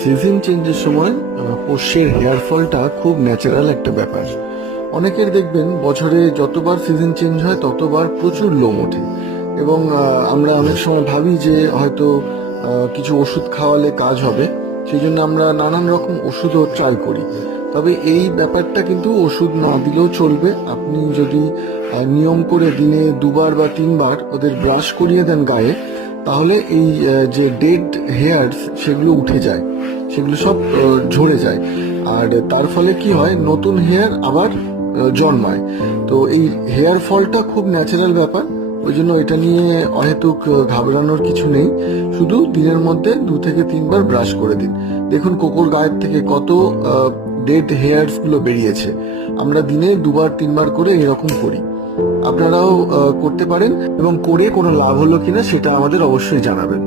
Season চেঞ্জের সময় পোষ্যের hair ফলটা খুব ন্যাচারাল একটা ব্যাপার। অনেকের দেখবেন বছরে যতবার সিজন চেঞ্জ হয় ততবার প্রচুর লোম ওঠে এবং আমরা অনেক সময় ভাবি যে হয়তো কিছু ওষুধ খাওয়ালে কাজ হবে, সেই জন্য আমরা নানান রকম ওষুধও ট্রাই করি। তবে এই ব্যাপারটা কিন্তু ওষুধ না দিলেও চলবে। আপনি যদি নিয়ম করে দিনে 2বার বা 3বার ওদের ব্রাশ করিয়ে দেন গায়ে, তাহলে এই যে ডেড হেয়ারস সেগুলো উঠে যায়, সেগুলো সব ঝরে যায়। আর তার ফলে কি হয়, নতুন হেয়ার আবার জন্মায়। তো এই হেয়ার ফলটা খুব ন্যাচারাল ব্যাপার, ওই জন্য এটা নিয়ে অহেতুক ঘাবড়ানোর কিছু নেই। শুধু দিনের মধ্যে 2 থেকে 3বার ব্রাশ করে দিন। দেখুন কোকোর গায়ের থেকে কত ডেড হেয়ারস গুলো বেরিয়েছে। আমরা দিনে 2বার 3বার করে এরকম করি। আপনারাও করতে পারেন এবং করে কোনো লাভ হলো কিনা সেটা আমাদের অবশ্যই জানাবেন।